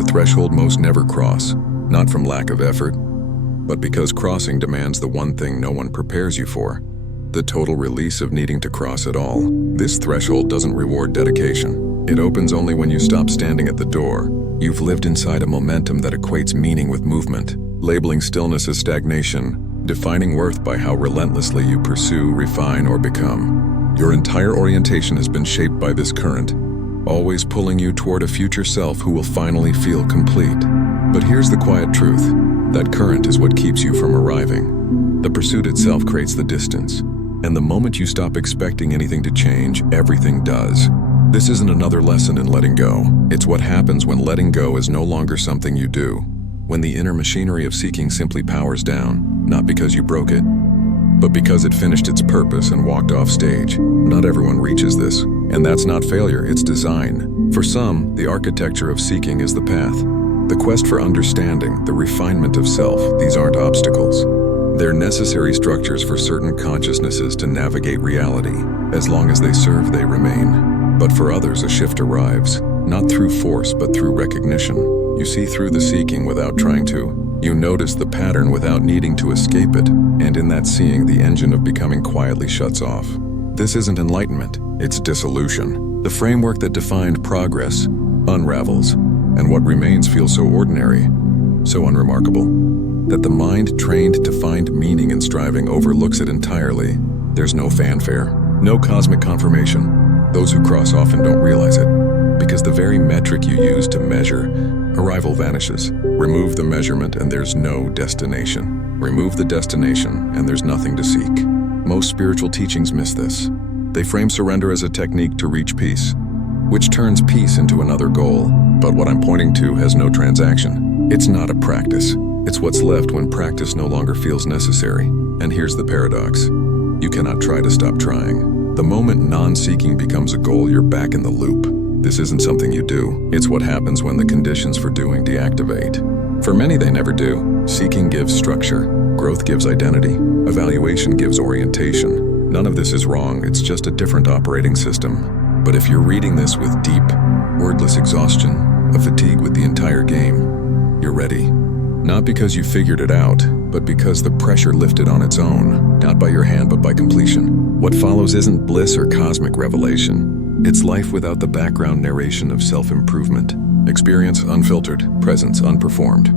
a threshold most never cross, not from lack of effort, but because crossing demands the one thing no one prepares you for, the total release of needing to cross at all. This threshold doesn't reward dedication. It opens only when you stop standing at the door. You've lived inside a momentum that equates meaning with movement, labeling stillness as stagnation, defining worth by how relentlessly you pursue, refine, or become. Your entire orientation has been shaped by this current, always pulling you toward a future self who will finally feel complete. But here's the quiet truth. That current is what keeps you from arriving. The pursuit itself creates the distance, and the moment you stop expecting anything to change, everything does. This isn't another lesson in letting go. It's what happens when letting go is no longer something you do. When the inner machinery of seeking simply powers down, not because you broke it, but because it finished its purpose and walked off stage. Not everyone reaches this, and that's not failure, it's design. For some, the architecture of seeking is the path. The quest for understanding, the refinement of self, these aren't obstacles. They're necessary structures for certain consciousnesses to navigate reality. As long as they serve, they remain. But for others, a shift arrives, not through force, but through recognition. You see through the seeking without trying to. You notice the pattern without needing to escape it, and in that seeing, the engine of becoming quietly shuts off. This isn't enlightenment, it's dissolution. The framework that defined progress unravels, and what remains feels so ordinary, so unremarkable, that the mind trained to find meaning in striving overlooks it entirely. There's no fanfare, no cosmic confirmation. Those who cross often don't realize it, because the very metric you use to measure arrival vanishes. Remove the measurement and there's no destination. Remove the destination and there's nothing to seek. Most spiritual teachings miss this. They frame surrender as a technique to reach peace, which turns peace into another goal. But what I'm pointing to has no transaction. It's not a practice. It's what's left when practice no longer feels necessary. And here's the paradox. You cannot try to stop trying. The moment non-seeking becomes a goal, you're back in the loop. This isn't something you do. It's what happens when the conditions for doing deactivate. For many, they never do. Seeking gives structure. Growth gives identity. Evaluation gives orientation. None of this is wrong. It's just a different operating system. But if you're reading this with deep, wordless exhaustion, a fatigue with the entire game, you're ready. Not because you figured it out, but because the pressure lifted on its own, not by your hand but by completion. What follows isn't bliss or cosmic revelation. It's life without the background narration of self-improvement. Experience unfiltered, presence unperformed.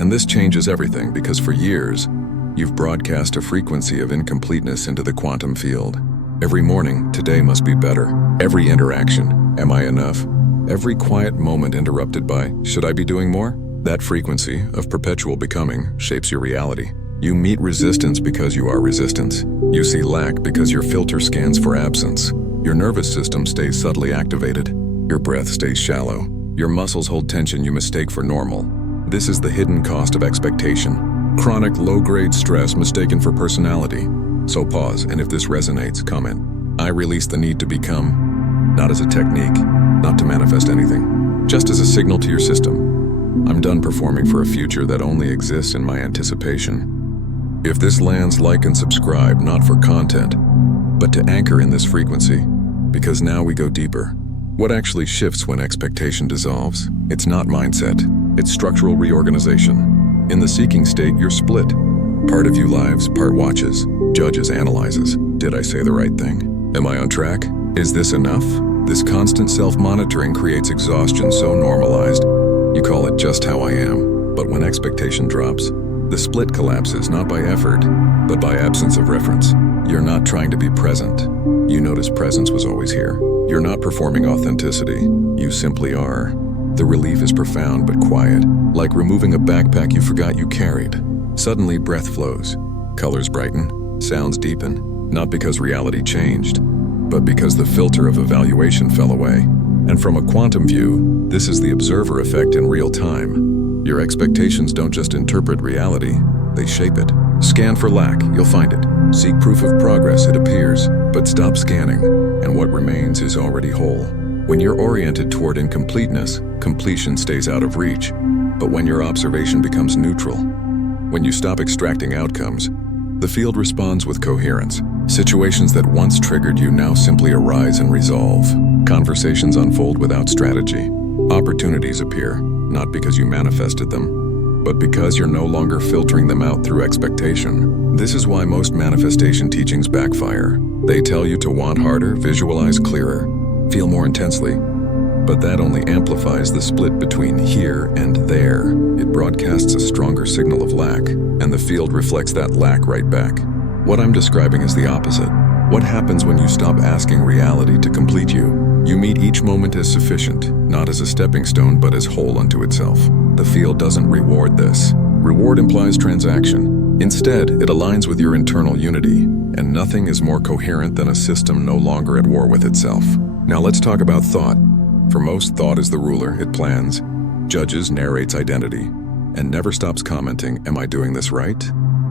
And this changes everything because for years, you've broadcast a frequency of incompleteness into the quantum field. Every morning, today must be better. Every interaction, am I enough? Every quiet moment interrupted by, should I be doing more? That frequency of perpetual becoming shapes your reality. You meet resistance because you are resistance. You see lack because your filter scans for absence. Your nervous system stays subtly activated. Your breath stays shallow. Your muscles hold tension you mistake for normal. This is the hidden cost of expectation. Chronic low-grade stress mistaken for personality. So pause, and if this resonates, comment. I release the need to become, not as a technique, not to manifest anything, just as a signal to your system. I'm done performing for a future that only exists in my anticipation. If this lands, like and subscribe, not for content, but to anchor in this frequency, because now we go deeper. What actually shifts when expectation dissolves? It's not mindset, it's structural reorganization. In the seeking state, you're split. Part of you lives, part watches, judges, analyzes. Did I say the right thing? Am I on track? Is this enough? This constant self-monitoring creates exhaustion so normalized, you call it just how I am. But when expectation drops, the split collapses not by effort, but by absence of reference. You're not trying to be present. You notice presence was always here. You're not performing authenticity. You simply are. The relief is profound but quiet, like removing a backpack you forgot you carried. Suddenly, breath flows, colors brighten, sounds deepen, not because reality changed, but because the filter of evaluation fell away. And from a quantum view, this is the observer effect in real time. Your expectations don't just interpret reality, they shape it. Scan for lack, you'll find it. Seek proof of progress, it appears. But stop scanning, and what remains is already whole. When you're oriented toward incompleteness, completion stays out of reach. But when your observation becomes neutral, when you stop extracting outcomes, the field responds with coherence. Situations that once triggered you now simply arise and resolve. Conversations unfold without strategy. Opportunities appear, not because you manifested them, but because you're no longer filtering them out through expectation. This is why most manifestation teachings backfire. They tell you to want harder, visualize clearer, feel more intensely. But that only amplifies the split between here and there. It broadcasts a stronger signal of lack, and the field reflects that lack right back. What I'm describing is the opposite. What happens when you stop asking reality to complete you? You meet each moment as sufficient, not as a stepping stone, but as whole unto itself. The field doesn't reward this. Reward implies transaction. Instead, it aligns with your internal unity, and nothing is more coherent than a system no longer at war with itself. Now let's talk about thought. For most, thought is the ruler. It plans, judges, narrates identity, and never stops commenting, am I doing this right?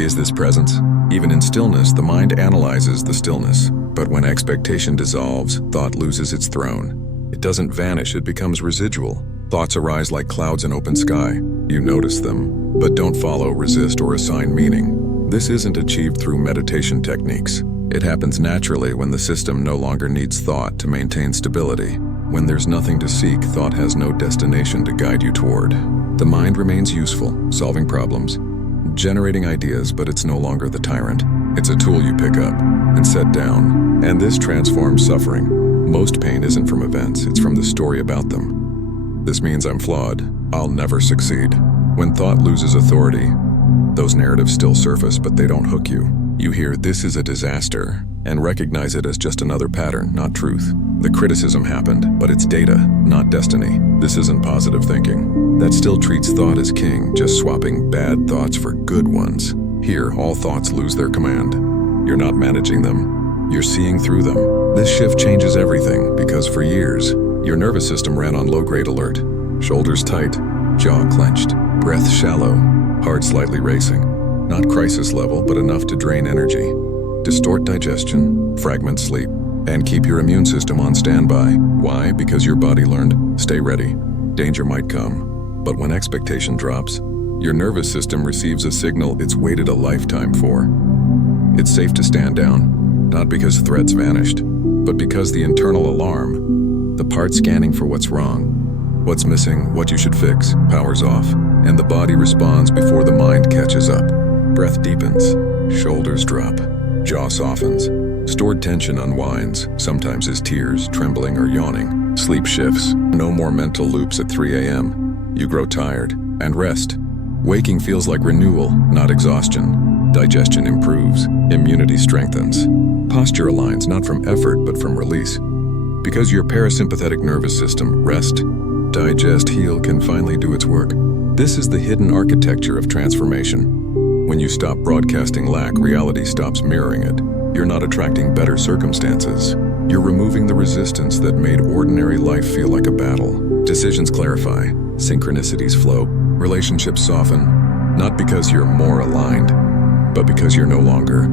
Is this presence? Even in stillness, the mind analyzes the stillness. But when expectation dissolves, thought loses its throne. It doesn't vanish, it becomes residual. Thoughts arise like clouds in open sky. You notice them, but don't follow, resist, or assign meaning. This isn't achieved through meditation techniques. It happens naturally when the system no longer needs thought to maintain stability. When there's nothing to seek, thought has no destination to guide you toward. The mind remains useful, solving problems, generating ideas, but it's no longer the tyrant. It's a tool you pick up and set down, and this transforms suffering. Most pain isn't from events, it's from the story about them. This means I'm flawed, I'll never succeed. When thought loses authority, those narratives still surface, but they don't hook you. You hear, this is a disaster, and recognize it as just another pattern, not truth. The criticism happened, but it's data, not destiny. This isn't positive thinking. That still treats thought as king, just swapping bad thoughts for good ones. Here, all thoughts lose their command. You're not managing them, you're seeing through them. This shift changes everything, because for years, your nervous system ran on low-grade alert. Shoulders tight, jaw clenched, breath shallow, heart slightly racing. Not crisis level, but enough to drain energy, distort digestion, fragment sleep, and keep your immune system on standby. Why? Because your body learned, stay ready, danger might come. But when expectation drops, your nervous system receives a signal it's waited a lifetime for. It's safe to stand down, not because threats vanished, but because the internal alarm, the part scanning for what's wrong, what's missing, what you should fix, powers off, and the body responds before the mind catches up. Breath deepens, shoulders drop, jaw softens. Stored tension unwinds, sometimes as tears, trembling, or yawning. Sleep shifts. No more mental loops at 3 a.m. You grow tired and rest. Waking feels like renewal, not exhaustion. Digestion improves. Immunity strengthens. Posture aligns not from effort but from release. Because your parasympathetic nervous system, rest, digest, heal, can finally do its work. This is the hidden architecture of transformation. When you stop broadcasting lack, reality stops mirroring it. You're not attracting better circumstances. You're removing the resistance that made ordinary life feel like a battle. Decisions clarify, synchronicities flow, relationships soften, not because you're more aligned, but because you're no longer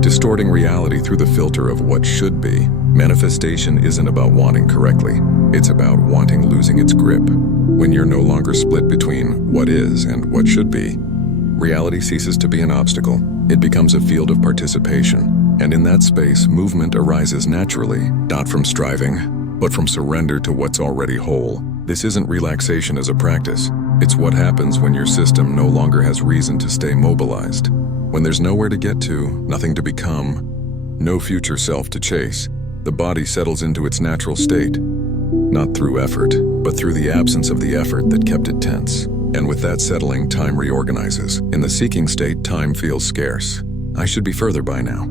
distorting reality through the filter of what should be. Manifestation isn't about wanting correctly. It's about wanting losing its grip. When you're no longer split between what is and what should be, reality ceases to be an obstacle. It becomes a field of participation. And in that space, movement arises naturally, not from striving, but from surrender to what's already whole. This isn't relaxation as a practice. It's what happens when your system no longer has reason to stay mobilized. When there's nowhere to get to, nothing to become, no future self to chase, the body settles into its natural state, not through effort, but through the absence of the effort that kept it tense. And with that settling, time reorganizes. In the seeking state, time feels scarce. I should be further by now.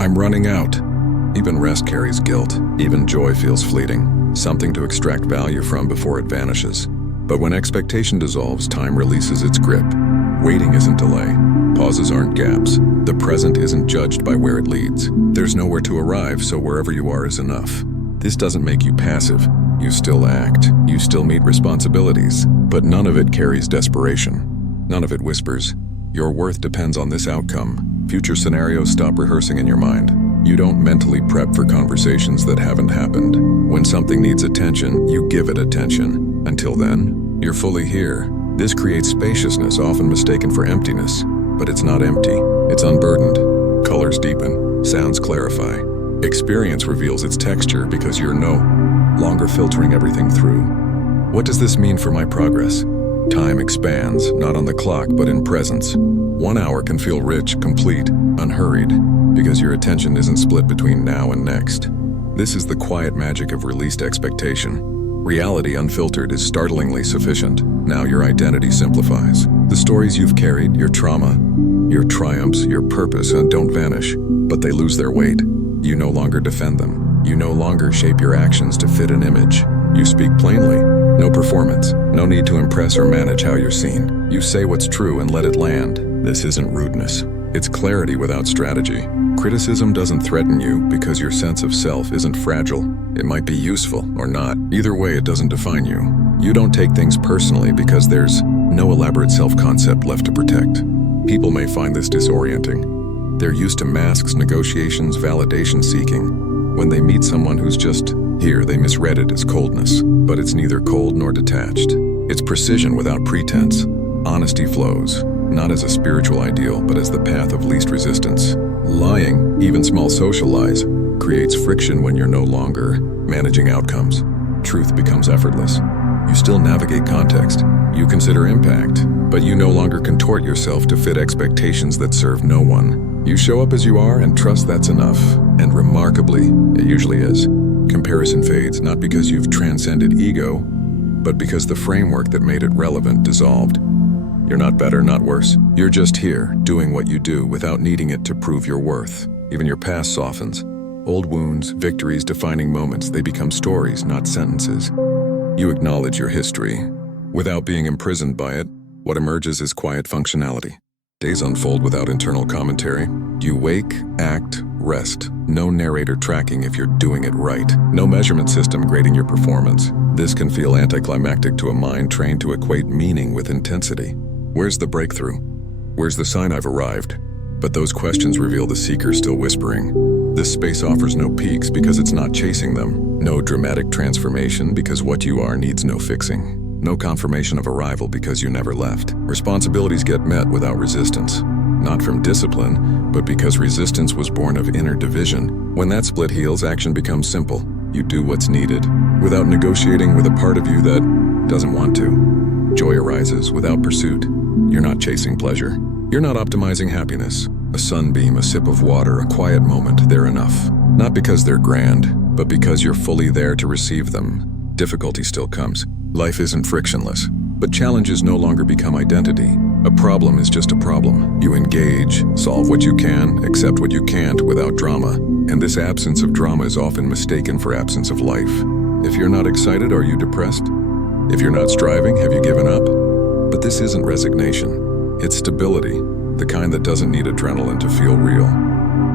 I'm running out. Even rest carries guilt. Even joy feels fleeting, something to extract value from before it vanishes. But when expectation dissolves, time releases its grip. Waiting isn't delay. Pauses aren't gaps. The present isn't judged by where it leads. There's nowhere to arrive, so wherever you are is enough. This doesn't make you passive. You still act. You still meet responsibilities. But none of it carries desperation. None of it whispers, your worth depends on this outcome. Future scenarios stop rehearsing in your mind. You don't mentally prep for conversations that haven't happened. When something needs attention, you give it attention. Until then, you're fully here. This creates spaciousness, often mistaken for emptiness. But it's not empty. It's unburdened. Colors deepen. Sounds clarify. Experience reveals its texture because you're no longer filtering everything through. What does this mean for my progress? Time expands, not on the clock, but in presence. 1 hour can feel rich, complete, unhurried, because your attention isn't split between now and next. This is the quiet magic of released expectation. Reality unfiltered is startlingly sufficient. Now your identity simplifies. The stories you've carried, your trauma, your triumphs, your purpose, don't vanish, but they lose their weight. You no longer defend them. You no longer shape your actions to fit an image. You speak plainly. No performance. No need to impress or manage how you're seen. You say what's true and let it land. This isn't rudeness. It's clarity without strategy. Criticism doesn't threaten you because your sense of self isn't fragile. It might be useful or not. Either way, it doesn't define you. You don't take things personally because there's no elaborate self-concept left to protect. People may find this disorienting. They're used to masks, negotiations, validation seeking. When they meet someone who's just here, they misread it as coldness. But it's neither cold nor detached. It's precision without pretense. Honesty flows, not as a spiritual ideal, but as the path of least resistance. Lying, even small social lies, creates friction when you're no longer managing outcomes. Truth becomes effortless. You still navigate context. You consider impact, but you no longer contort yourself to fit expectations that serve no one. You show up as you are and trust that's enough. And remarkably, it usually is. Comparison fades, not because you've transcended ego, but because the framework that made it relevant dissolved. You're not better, not worse. You're just here, doing what you do without needing it to prove your worth. Even your past softens. Old wounds, victories, defining moments, they become stories, not sentences. You acknowledge your history. Without being imprisoned by it, what emerges is quiet functionality. Days unfold without internal commentary. You wake, act, rest. No narrator tracking if you're doing it right. No measurement system grading your performance. This can feel anticlimactic to a mind trained to equate meaning with intensity. Where's the breakthrough? Where's the sign I've arrived? But those questions reveal the seeker still whispering. This space offers no peaks because it's not chasing them. No dramatic transformation because what you are needs no fixing. No confirmation of arrival because you never left. Responsibilities get met without resistance. Not from discipline, but because resistance was born of inner division. When that split heals, action becomes simple. You do what's needed, without negotiating with a part of you that doesn't want to. Joy arises without pursuit. You're not chasing pleasure. You're not optimizing happiness. A sunbeam, a sip of water, a quiet moment, they're enough. Not because they're grand, but because you're fully there to receive them. Difficulty still comes. Life isn't frictionless, but challenges no longer become identity. A problem is just a problem. You engage, solve what you can, accept what you can't without drama. And this absence of drama is often mistaken for absence of life. If you're not excited, are you depressed? If you're not striving, have you given up? But this isn't resignation. It's stability, the kind that doesn't need adrenaline to feel real.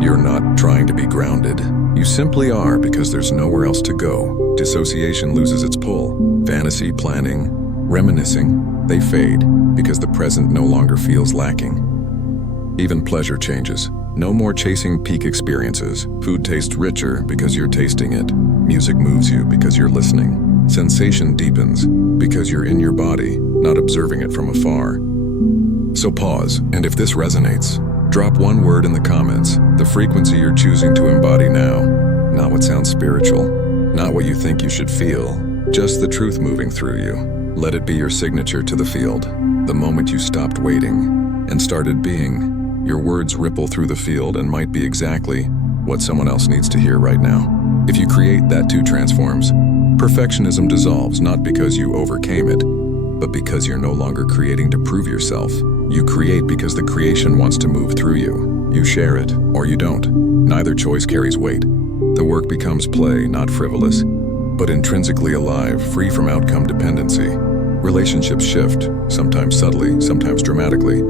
You're not trying to be grounded. You simply are because there's nowhere else to go. Dissociation loses its pull. Fantasy, planning, reminiscing, they fade because the present no longer feels lacking. Even pleasure changes. No more chasing peak experiences. Food tastes richer because you're tasting it. Music moves you because you're listening. Sensation deepens because you're in your body, not observing it from afar. So pause, and if this resonates, drop one word in the comments, the frequency you're choosing to embody now. Not what sounds spiritual, not what you think you should feel, just the truth moving through you. Let it be your signature to the field. The moment you stopped waiting and started being, your words ripple through the field and might be exactly what someone else needs to hear right now. If you create, that too transforms. Perfectionism dissolves not because you overcame it, but because you're no longer creating to prove yourself. You create because the creation wants to move through you. You share it, or you don't. Neither choice carries weight. The work becomes play, not frivolous, but intrinsically alive, free from outcome dependency. Relationships shift, sometimes subtly, sometimes dramatically.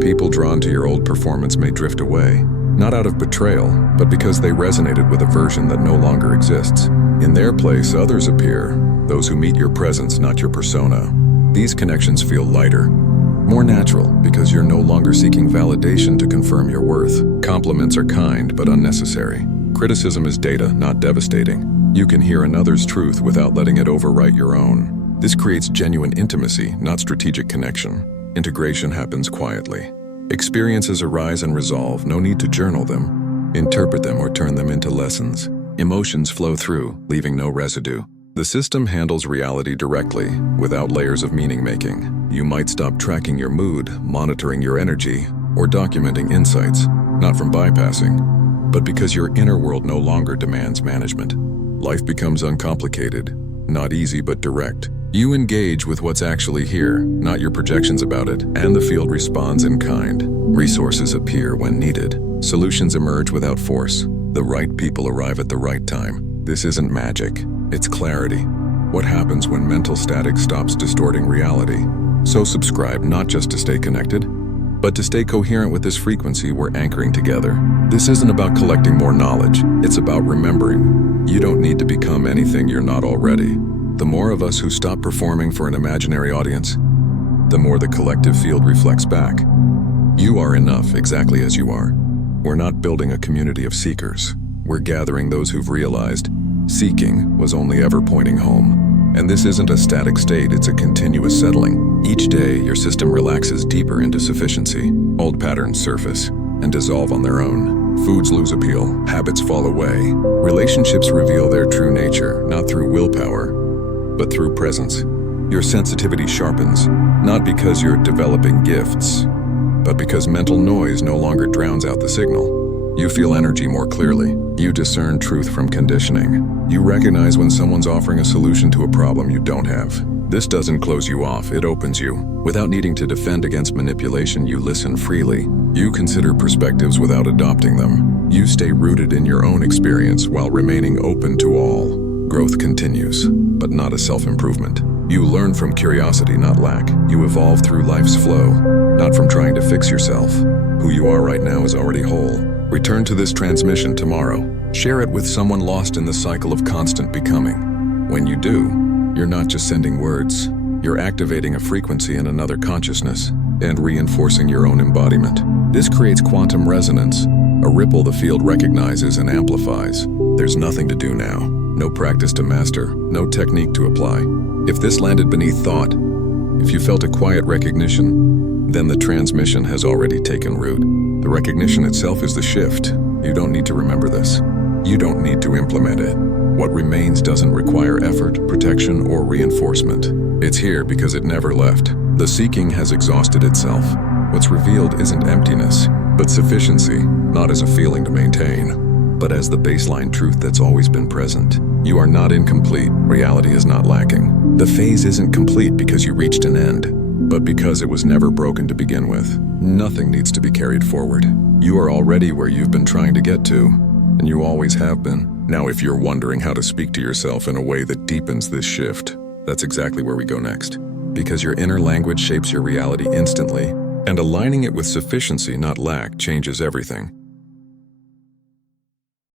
People drawn to your old performance may drift away, not out of betrayal, but because they resonated with a version that no longer exists. In their place, others appear, those who meet your presence, not your persona. These connections feel lighter, more natural, because you're no longer seeking validation to confirm your worth. Compliments are kind, but unnecessary. Criticism is data, not devastating. You can hear another's truth without letting it overwrite your own. This creates genuine intimacy, not strategic connection. Integration happens quietly. Experiences arise and resolve, no need to journal them. Interpret them or turn them into lessons. Emotions flow through, leaving no residue. The system handles reality directly, without layers of meaning-making. You might stop tracking your mood, monitoring your energy, or documenting insights, not from bypassing, but because your inner world no longer demands management. Life becomes uncomplicated, not easy but direct. You engage with what's actually here, not your projections about it, and the field responds in kind. Resources appear when needed. Solutions emerge without force. The right people arrive at the right time. This isn't magic, it's clarity. What happens when mental static stops distorting reality? So subscribe not just to stay connected, but to stay coherent with this frequency we're anchoring together. This isn't about collecting more knowledge, it's about remembering. You don't need to become anything you're not already. The more of us who stop performing for an imaginary audience, the more the collective field reflects back. You are enough exactly as you are. We're not building a community of seekers. We're gathering those who've realized seeking was only ever pointing home. And this isn't a static state, it's a continuous settling. Each day, your system relaxes deeper into sufficiency. Old patterns surface and dissolve on their own. Foods lose appeal, habits fall away. Relationships reveal their true nature, not through willpower, but through presence. Your sensitivity sharpens, not because you're developing gifts, but because mental noise no longer drowns out the signal. You feel energy more clearly. You discern truth from conditioning. You recognize when someone's offering a solution to a problem you don't have. This doesn't close you off, it opens you. Without needing to defend against manipulation, you listen freely. You consider perspectives without adopting them. You stay rooted in your own experience while remaining open to all. Growth continues, but not as self-improvement. You learn from curiosity, not lack. You evolve through life's flow, not from trying to fix yourself. Who you are right now is already whole. Return to this transmission tomorrow. Share it with someone lost in the cycle of constant becoming. When you do, you're not just sending words, you're activating a frequency in another consciousness and reinforcing your own embodiment. This creates quantum resonance, a ripple the field recognizes and amplifies. There's nothing to do now, no practice to master, no technique to apply. If this landed beneath thought, if you felt a quiet recognition, then the transmission has already taken root. The recognition itself is the shift. You don't need to remember this. You don't need to implement it. What remains doesn't require effort, protection, or reinforcement. It's here because it never left. The seeking has exhausted itself. What's revealed isn't emptiness, but sufficiency, not as a feeling to maintain, but as the baseline truth that's always been present. You are not incomplete. Reality is not lacking. The phase isn't complete because you reached an end, but because it was never broken to begin with. Nothing needs to be carried forward. You are already where you've been trying to get to, and you always have been. Now, if you're wondering how to speak to yourself in a way that deepens this shift, that's exactly where we go next. Because your inner language shapes your reality instantly, and aligning it with sufficiency, not lack, changes everything.